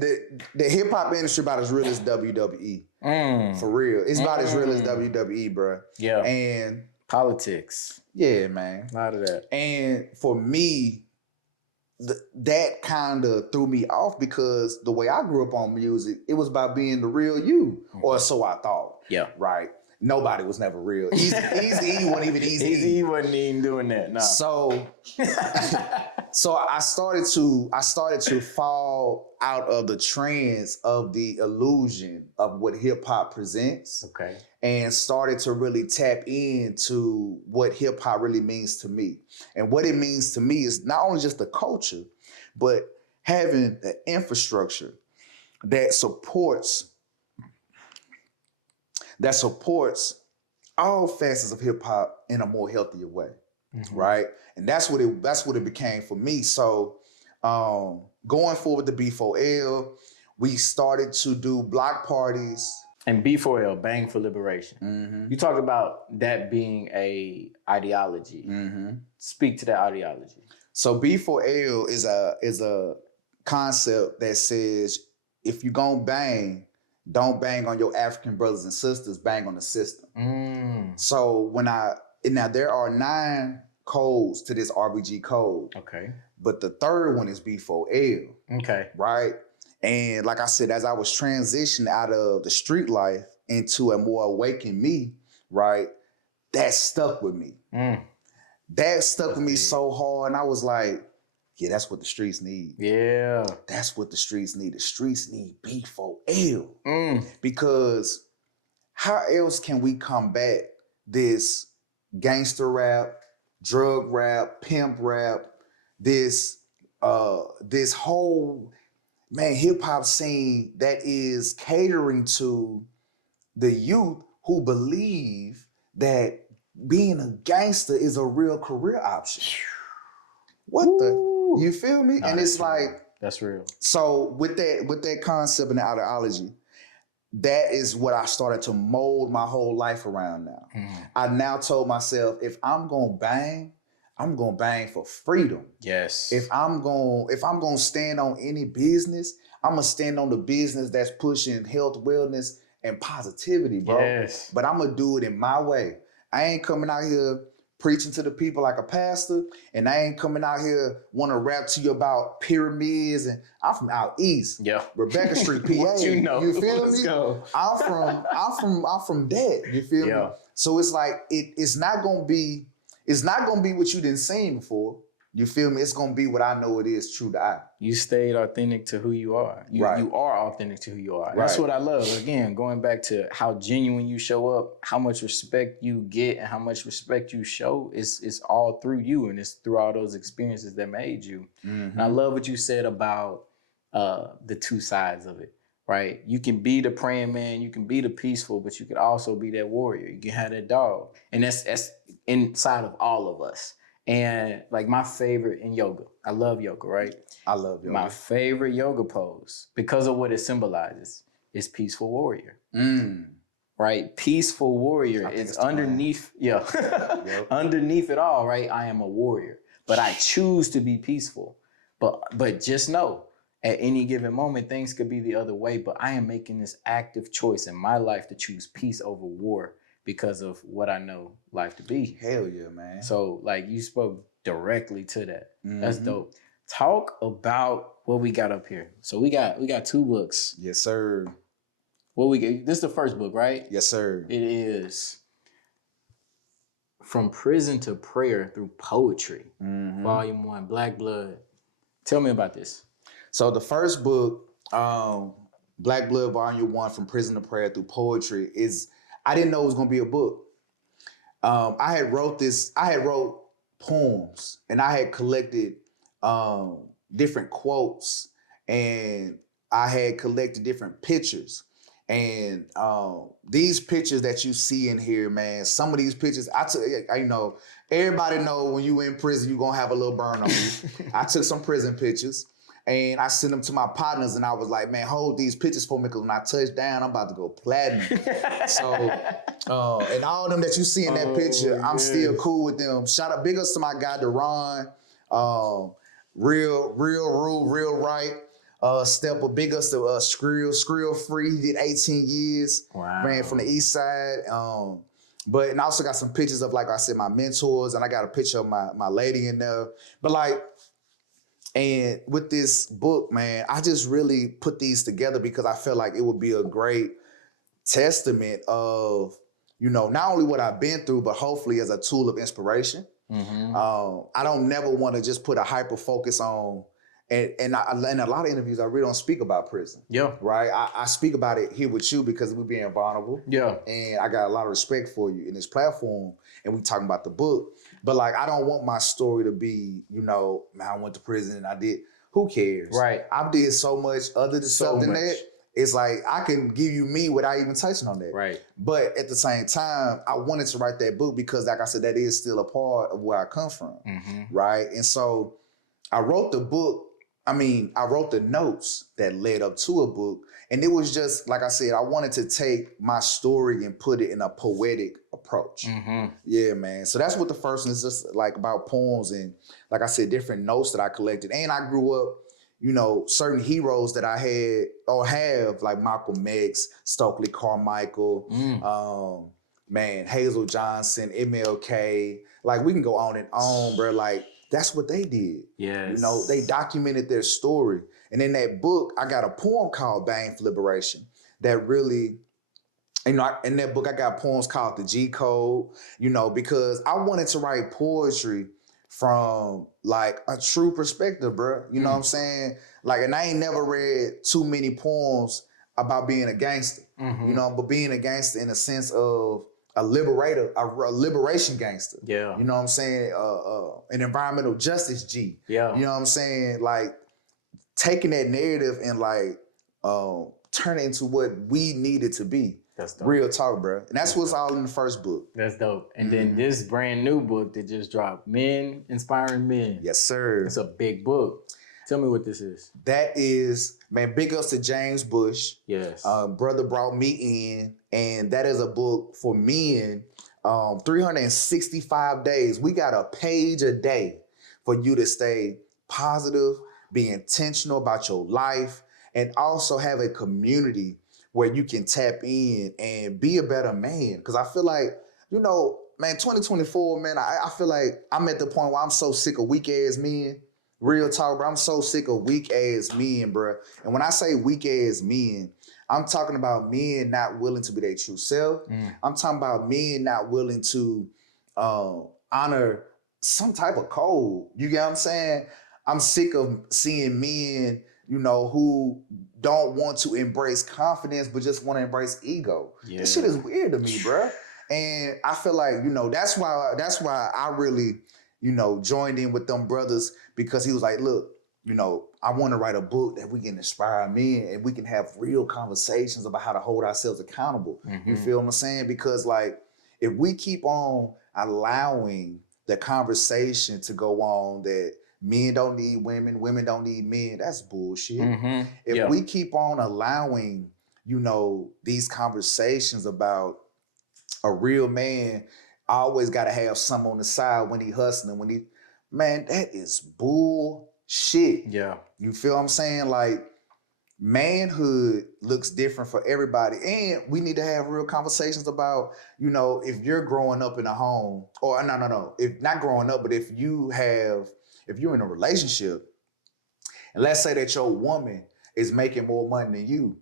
The hip hop industry about as real as WWE. For real. It's about as real as WWE, bro. Yeah. And politics. Yeah, man. A lot of that. And for me, that kind of threw me off, because the way I grew up on music, it was about being the real you, or so I thought. Yeah. Right. Nobody was never real. Eazy-E wasn't even Eazy-E. Eazy-E wasn't even doing that. No. So I started to fall out of the trance of the illusion of what hip hop presents. Okay. And started to really tap into what hip hop really means to me. And what it means to me is not only just the culture, but having the infrastructure that supports all facets of hip hop in a more healthier way, right? And that's what it became for me. So going forward, the B4L, we started to do block parties. And B4L, bang for liberation. Mm-hmm. You talked about that being a ideology. Mm-hmm. Speak to that ideology. So B4L is a concept that says if you gonna bang, don't bang on your African brothers and sisters, bang on the system. So now there are 9 codes to this RBG code. Okay. But the third one is B4L. Okay. Right? And like I said, as I was transitioning out of the street life into a more awakened me, right, that stuck with me. That stuck with me so hard. And I was like, yeah, that's what the streets need. Yeah. That's what the streets need. The streets need B4L. Because how else can we combat this gangster rap, drug rap, pimp rap, this whole hip hop scene that is catering to the youth who believe that being a gangster is a real career option. You feel me? Nah, and it's real. like that's real. So with that concept and the ideology, that is what I started to mold my whole life around now. I now told myself, if I'm gonna bang for freedom. Yes. If I'm gonna stand on any business, I'm gonna stand on the business that's pushing health, wellness, and positivity, bro. Yes. But I'm gonna do it in my way. I ain't coming out here preaching to the people like a pastor, and I ain't coming out here want to rap to you about pyramids. And I'm from out east, Rebecca Street, PA. What you know? You feel Let's me? Go. I'm from that. You feel me? So it's like it's not gonna be what you didn't see before. You feel me? It's gonna be what I know it is, true to I. You stayed authentic to who you are. You are authentic to who you are. That's what I love. Again, going back to how genuine you show up, how much respect you get, and how much respect you show. It's all through you, and it's through all those experiences that made you. And I love what you said about the two sides of it. Right? You can be the praying man, you can be the peaceful, but you can also be that warrior. You can have that dog. And that's inside of all of us. And like my favorite in yoga, I love yoga, right? I love yoga. My favorite yoga pose, because of what it symbolizes, is peaceful warrior. Right? Peaceful warrior is underneath, underneath it all, right? I am a warrior, but I choose to be peaceful. But just know, at any given moment, things could be the other way, but I am making this active choice in my life to choose peace over war because of what I know life to be. Hell yeah, man. So like you spoke directly to that. That's dope. Talk about what we got up here. So we got 2 books. Yes, sir. What we get? This is the first book, right? Yes, sir. It is From Prison to Prayer Through Poetry. Volume 1, Black Blood. Tell me about this. So the first book, Black Blood Volume 1, From Prison to Prayer Through Poetry, I didn't know it was gonna be a book. I had wrote poems, and I had collected different quotes, and I had collected different pictures. And these pictures that you see in here, man, some of these pictures, everybody know when you in prison, you gonna have a little burn on you. I took some prison pictures, and I sent them to my partners, and I was like, man, hold these pictures for me, because when I touch down, I'm about to go platinum. So, and all of them that you see in that picture, I'm still cool with them. Shout out, big ups to my guy, Deron, real rule, real right. Stepper, big ups to Skrill Free. He did 18 years. Wow. Ran from the east side. And I also got some pictures of, like I said, my mentors, and I got a picture of my lady in there. But and with this book, man, I just really put these together because I felt like it would be a great testament of, not only what I've been through, but hopefully as a tool of inspiration. I don't never want to just put a hyper focus on, and in a lot of interviews, I really don't speak about prison. Yeah. Right? I speak about it here with you because we're being vulnerable. Yeah. And I got a lot of respect for you in this platform, and we talking about the book. But I don't want my story to be, man, I went to prison and I did. Who cares? Right. I did so much other stuff than that. It's like I can give you me without even touching on that. Right. But at the same time, I wanted to write that book because, like I said, that is still a part of where I come from. Right. And so I wrote the book. I wrote the notes that led up to a book, And it was just, like I said, I wanted to take my story and put it in a poetic approach. Yeah, man. So that's what the first one is, just like about poems and, like I said, different notes that I collected. And I grew up, you know, certain heroes that I had or have, like Malcolm X, Stokely Carmichael, man, Hazel Johnson, MLK. Like, we can go on and on, bro. Like, that's what they did. Yes. You know, they documented their story. And in that book, I got a poem called Bang for Liberation that really, you know, in that book, I got poems called The G Code, you know, because I wanted to write poetry from like a true perspective, bro. You know what I'm saying? Like, and I ain't never read too many poems about being a gangster, you know, but being a gangster in a sense of a liberator, a liberation gangster. Yeah. You know what I'm saying? An environmental justice G. Yeah. You know what I'm saying? Like, taking that narrative and like turn it into what we need it to be. That's dope. Real talk, bro. And that's what's all in the first book. That's dope. And then this brand new book that just dropped, Men Inspiring Men. Yes, sir. It's a big book. Tell me what this is. That is, man, big ups to James Bush. Yes. Brother brought me in, and that is a book for men. 365 days. We got a page a day for you to stay positive, be intentional about your life, and also have a community where you can tap in and be a better man. Because I feel like, you know, man, 2024, man, I feel like I'm at the point where I'm so sick of weak ass men. Real talk, bro. I'm so sick of weak ass men, bro. And when I say weak ass men, I'm talking about men not willing to be their true self. I'm talking about men not willing to honor some type of code. You get what I'm saying? I'm sick of seeing men, you know, who don't want to embrace confidence, but just want to embrace ego. Yeah. This shit is weird to me, bro. And I feel like, you know, that's why I really, you know, joined in with them brothers, because he was like, look, you know, I want to write a book that we can inspire men and we can have real conversations about how to hold ourselves accountable. You feel what I'm saying? Because like, if we keep on allowing the conversation to go on that men don't need women, women don't need men, that's bullshit. If we keep on allowing, you know, these conversations about a real man always got to have some on the side when he hustling, man, that is bullshit. Yeah. You feel what I'm saying? Like, manhood looks different for everybody. And we need to have real conversations about, you know, if you're growing up in a home, or no, if not growing up, but if you're in a relationship, and let's say that your woman is making more money than you,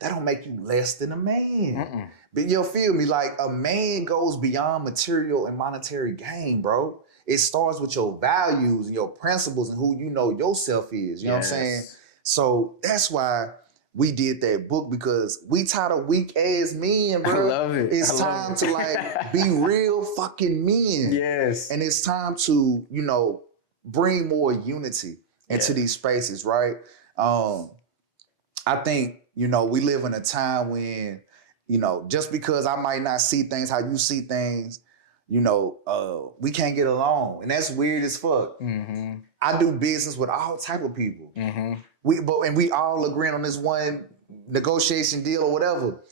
that don't make you less than a man. But you'll feel me, like a man goes beyond material and monetary gain, bro. It starts with your values and your principles and who you know yourself is. You know what I'm saying? So that's why we did that book, because we tired of weak ass men, bro. I love it. It's time to like be real fucking men. Yes. And it's time to, you know, bring more unity into these spaces, right? I think, you know, we live in a time when, you know, just because I might not see things how you see things, you know, we can't get along. And that's weird as fuck. I do business with all type of people. We all agreeing on this one negotiation deal or whatever.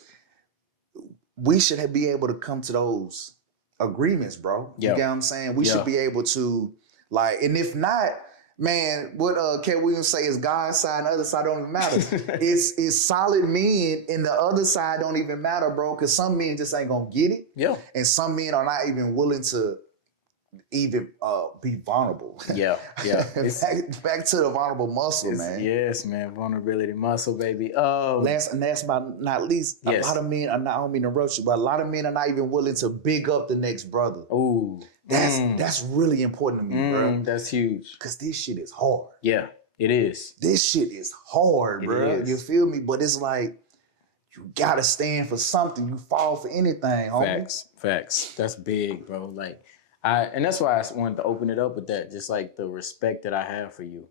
We should be able to come to those agreements, bro. You get what I'm saying? We should be able to, like, and if not, man, what Cat Williams say is God's side and the other side don't even matter. it's solid men and the other side don't even matter, bro, because some men just ain't gonna get it. Yeah. And some men are not even willing to even be vulnerable. Back to the vulnerable muscle, man. Yes, man. Vulnerability muscle, baby. Last but not least, a lot of men are not, I don't mean to rush you, but a lot of men are not even willing to big up the next brother. Ooh. That's really important to me, bro. That's huge. Because this shit is hard. Yeah, it is. This shit is hard, bro. You feel me? But it's like, you gotta stand for something. You fall for anything, homie. Facts. That's big, bro. Like, and that's why I wanted to open it up with that. Just like the respect that I have for you.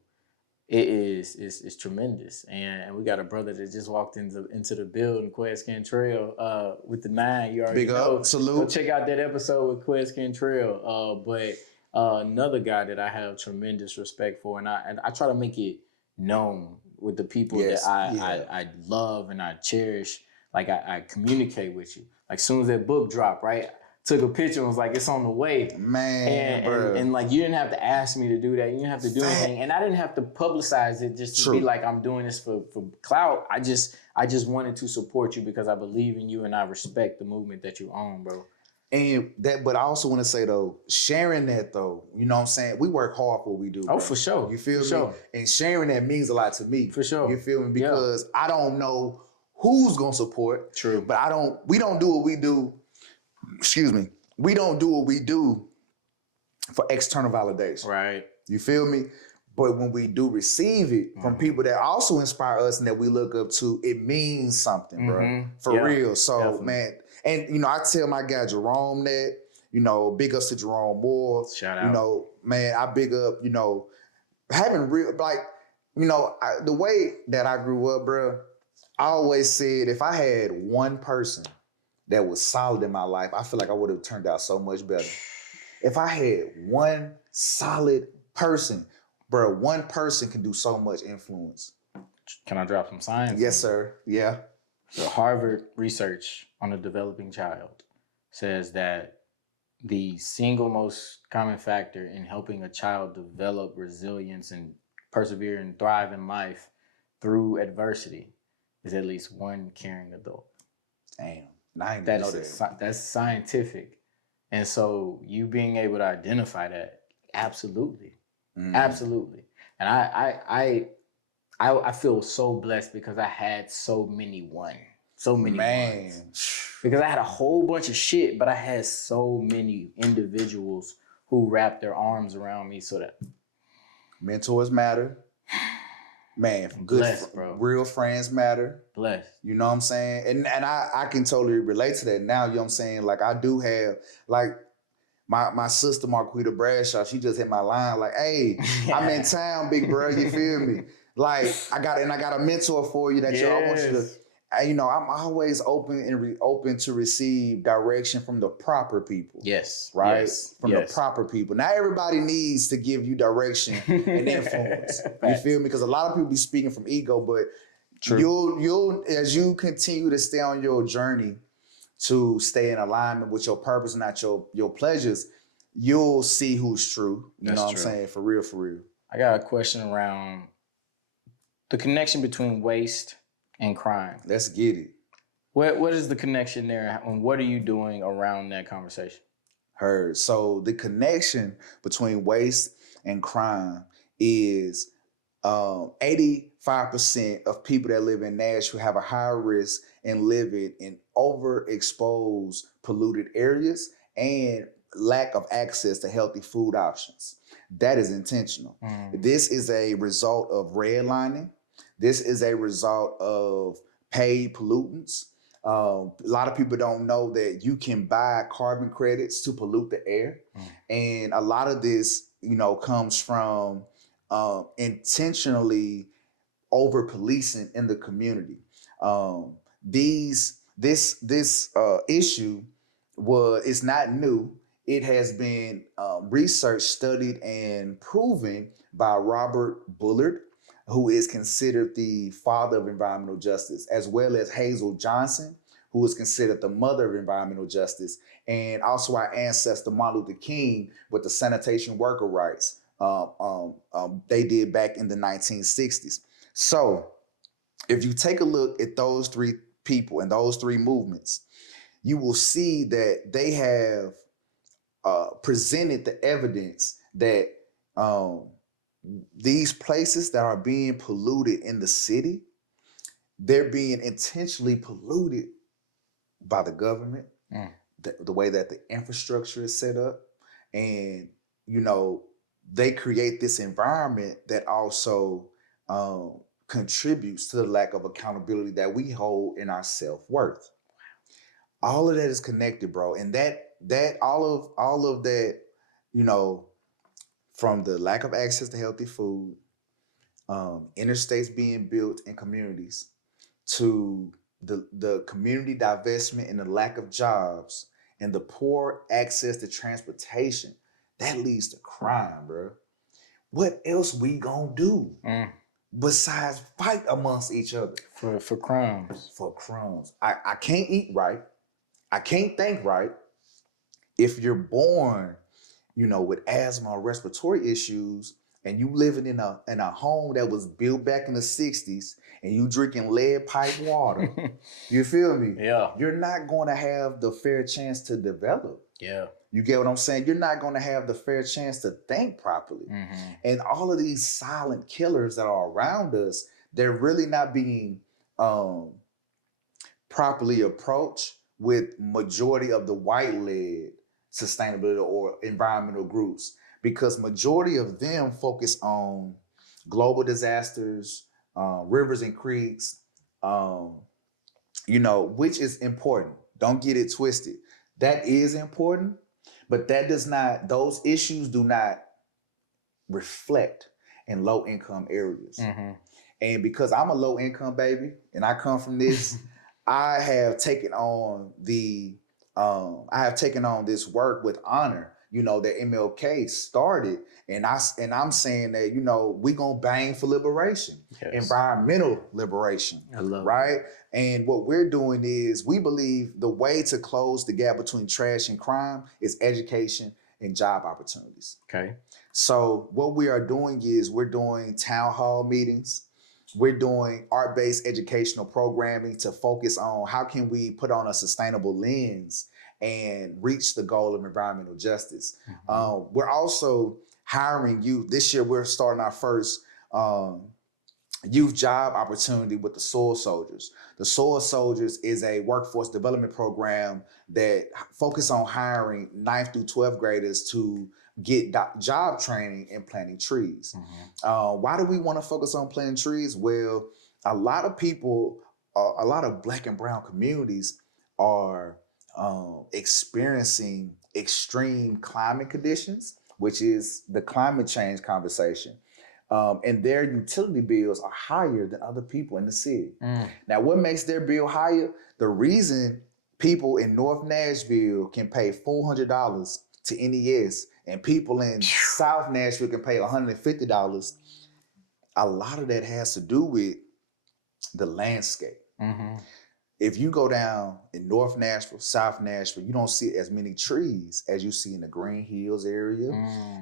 It's tremendous. And we got a brother that just walked into the building, Quest Cantrell, with the 9. You already Big know. Up, salute. Go check out that episode with Quest Cantrell. But another guy that I have tremendous respect for, and I try to make it known with the people Yes, that yeah. I love and I cherish. Like I communicate with you. Like as soon as that book dropped, right? Took a picture and was like, it's on the way. Man, And like you didn't have to ask me to do that. You didn't have to do Fact. anything. And I didn't have to publicize it just to True. be like I'm doing this for clout. I just wanted to support you because I believe in you and I respect the movement that you own, bro. And that, but I also want to say though, sharing that though, you know what I'm saying? We work hard for what we do. Oh, bro. for sure. You feel For me? sure. And sharing that means a lot to me. For sure. You feel me? Yeah. Because I don't know who's gonna support. True. But we don't do what we do. Excuse me. We don't do what we do for external validation. Right. You feel me? But when we do receive it from people that also inspire us and that we look up to, it means something, bro. For real. So, Definitely. man, and you know, I tell my guy Jerome that, you know, big ups to Jerome Moore. Shout out. You know, man, I big up, you know, having real, like, you know, the way that I grew up, bro, I always said if I had one person that was solid in my life, I feel like I would have turned out so much better. If I had one solid person, bro, one person can do so much influence. Can I drop some science? Yes, sir. Yeah. So Harvard research on a developing child says that the single most common factor in helping a child develop resilience and persevere and thrive in life through adversity is at least one caring adult. Damn. I didn't know that. That's scientific. And so you being able to identify that, absolutely. Absolutely. And I feel so blessed because I had so many ones. Because I had a whole bunch of shit, but I had so many individuals who wrapped their arms around me so that mentors matter. Man, good blessed, bro. Real friends matter. Blessed. You know what I'm saying? And I can totally relate to that now, you know what I'm saying? Like I do have like my sister Marquita Bradshaw, she just hit my line like, hey, I'm in town, big bro, you feel me? Like I got a mentor for you that I want you to, you know, I'm always open to receive direction from the proper people. Yes. Right? Yes. From the proper people. Not everybody needs to give you direction and influence. You feel me? Because a lot of people be speaking from ego, but you'll as you continue to stay on your journey to stay in alignment with your purpose and not your pleasures, you'll see who's true. You know what I'm saying? For real, for real. I got a question around the connection between waste and crime. Let's get it. What is the connection there, and what are you doing around that conversation? Heard. So the connection between waste and crime is 85% of people that live in Nashville have a higher risk in living in overexposed, polluted areas and lack of access to healthy food options. That is intentional. This is a result of redlining. This is a result of paid pollutants. A lot of people don't know that you can buy carbon credits to pollute the air. And a lot of this, you know, comes from intentionally over policing in the community. This issue is not new. It has been researched, studied, and proven by Robert Bullard, who is considered the father of environmental justice, as well as Hazel Johnson, who is considered the mother of environmental justice, and also our ancestor Martin Luther King with the sanitation worker rights they did back in the 1960s. So if you take a look at those three people and those three movements, you will see that they have presented the evidence that these places that are being polluted in the city, they're being intentionally polluted by the government, the way that the infrastructure is set up. And, you know, they create this environment that also contributes to the lack of accountability that we hold in our self-worth. All of that is connected, bro. And that all of that, you know, from the lack of access to healthy food, interstates being built in communities, to the community divestment and the lack of jobs, and the poor access to transportation, that leads to crime, bro. What else we gonna do? besides fight amongst each other for crumbs. for crumbs. I can't eat right. I can't think right. If you're born, with asthma or respiratory issues, and you living in a home that was built back in the 60s, and you drinking lead pipe water, you feel me? Yeah. You're not going to have the fair chance to develop. Yeah. You get what I'm saying? You're not going to have the fair chance to think properly. And all of these silent killers that are around us, they're really not being properly approached with majority of the white-led sustainability or environmental groups, because majority of them focus on global disasters, rivers and creeks, which is important. Don't get it twisted. That is important, but those issues do not reflect in low income areas. And because I'm a low income baby and I come from this, I have taken on this work with honor, that MLK started. And I'm saying that, we gonna bang for liberation, environmental liberation. I love right? And what we're doing is we believe the way to close the gap between trash and crime is education and job opportunities. Okay. So what we are doing is we're doing town hall meetings. We're doing art-based educational programming to focus on how can we put on a sustainable lens and reach the goal of environmental justice. We're also hiring youth. This year, we're starting our first youth job opportunity with the Soil Soldiers. The Soil Soldiers is a workforce development program that focuses on hiring 9th through 12th graders to get job training in planting trees. Why do we want to focus on planting trees? Well, a lot of people, a lot of Black and brown communities are experiencing extreme climate conditions, which is the climate change conversation. And their utility bills are higher than other people in the city. Now, what makes their bill higher? The reason people in North Nashville can pay $400 to NES and people in South Nashville can pay $150, a lot of that has to do with the landscape. If you go down in North Nashville, South Nashville, you don't see as many trees as you see in the Green Hills area,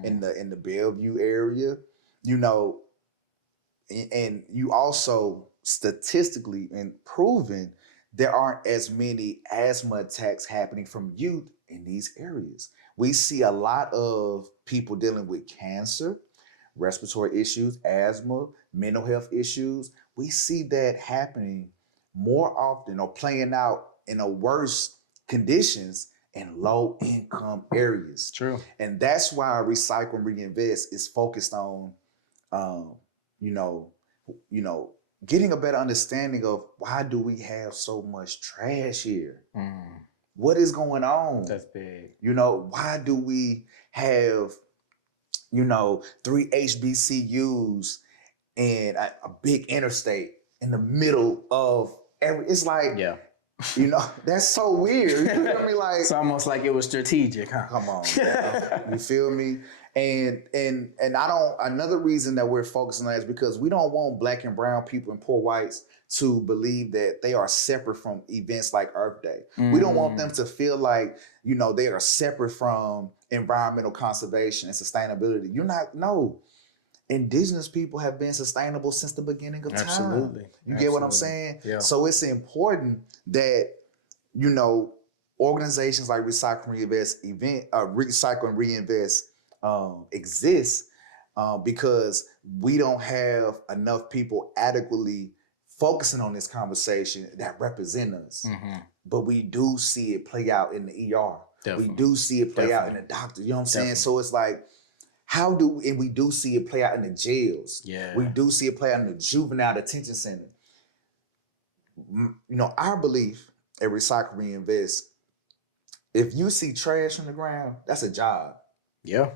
in the Bellevue area, and you also statistically and proven there aren't as many asthma attacks happening from youth in these areas. We see a lot of people dealing with cancer, respiratory issues, asthma, mental health issues. We see that happening more often or playing out in a worse conditions in low income areas. True. And that's why Recycle and Reinvest is focused on, getting a better understanding of why do we have so much trash here? What is going on? That's big. Why do we have, 3 HBCUs and a big interstate in the middle of it's like, that's so weird. You feel me? Like, it's almost like it was strategic, huh? Come on, you feel me? And another reason that we're focusing on that is because we don't want Black and brown people and poor whites to believe that they are separate from events like Earth Day. We don't want them to feel like, they are separate from environmental conservation and sustainability. No. Indigenous people have been sustainable since the beginning of time. Absolutely. You get what I'm saying? Yeah. So it's important that, organizations like Recycle and Reinvest exist because we don't have enough people adequately focusing on this conversation that represent us. But we do see it play out in the ER. Definitely. We do see it play out in the doctor. You know what I'm saying? So it's like, and we do see it play out in the jails. Yeah. We do see it play out in the juvenile detention center. Our belief at Recycle Reinvest, if you see trash on the ground, that's a job. Yeah.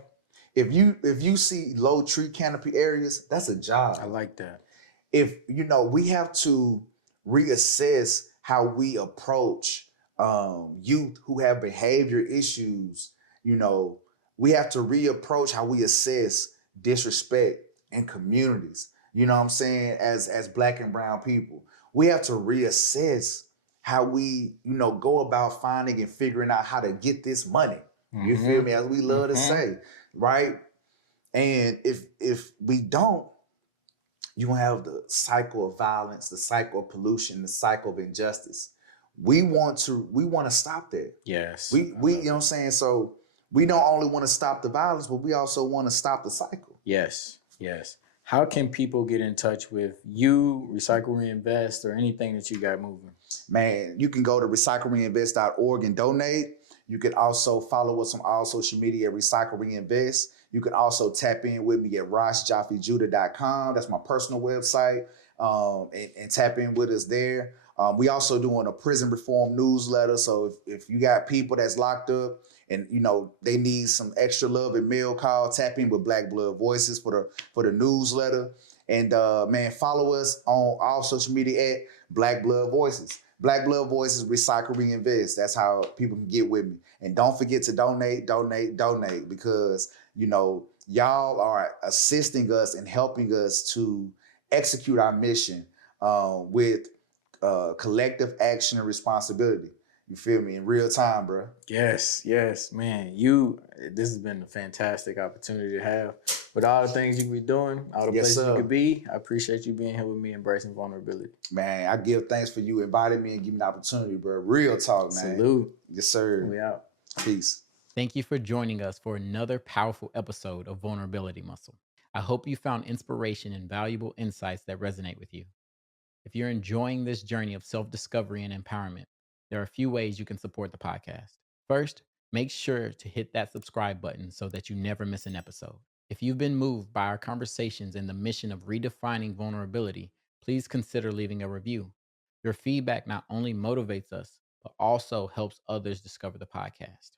If you see low tree canopy areas, that's a job. I like that. If we have to reassess how we approach youth who have behavior issues, we have to reapproach how we assess disrespect in communities. you know what I'm saying, as black and brown people. We have to reassess how we, go about finding and figuring out how to get this money. You feel me? As we love to say, right? And if we don't, you have the cycle of violence, the cycle of pollution, the cycle of injustice. We want to stop that. Yes. We you know what I'm saying? So we don't only want to stop the violence, but we also want to stop the cycle. Yes. Yes. How can people get in touch with you, Recycle Reinvest, or anything that you got moving? Man, you can go to recyclereinvest.org and donate. You can also follow us on all social media at Recycle Reinvest. You can also tap in with me at jaffejudah.com. That's my personal website. And tap in with us there. We also doing a prison reform newsletter. So if you got people that's locked up and they need some extra love and mail call, tap in with Black Blood Voices for the newsletter. And man, follow us on all social media at Black Blood Voices. Black Blood Voices, Recycle Reinvest. That's how people can get with me. And don't forget to donate, because y'all are assisting us and helping us to execute our mission with collective action and responsibility. You feel me? In real time, bro. Yes, man. This has been a fantastic opportunity to have. With all the things you can be doing, all the places you could be, I appreciate you being here with me, embracing vulnerability. Man, I give thanks for you inviting me and giving me the opportunity, bro. Real talk, man. Salute. Yes, sir. We out. Peace. Thank you for joining us for another powerful episode of Vulnerability Muscle. I hope you found inspiration and valuable insights that resonate with you. If you're enjoying this journey of self-discovery and empowerment, there are a few ways you can support the podcast. First, make sure to hit that subscribe button so that you never miss an episode. If you've been moved by our conversations and the mission of redefining vulnerability, please consider leaving a review. Your feedback not only motivates us, but also helps others discover the podcast.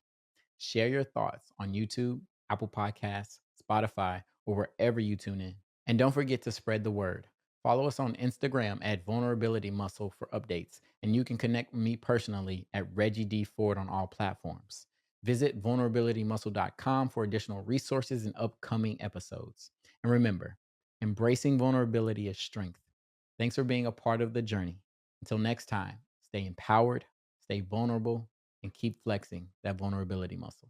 Share your thoughts on YouTube, Apple Podcasts, Spotify, or wherever you tune in. And don't forget to spread the word. Follow us on Instagram at Vulnerability Muscle for updates, and you can connect with me personally at Reggie D Ford on all platforms. Visit vulnerabilitymuscle.com for additional resources and upcoming episodes. And remember, embracing vulnerability is strength. Thanks for being a part of the journey. Until next time, stay empowered, stay vulnerable, and keep flexing that vulnerability muscle.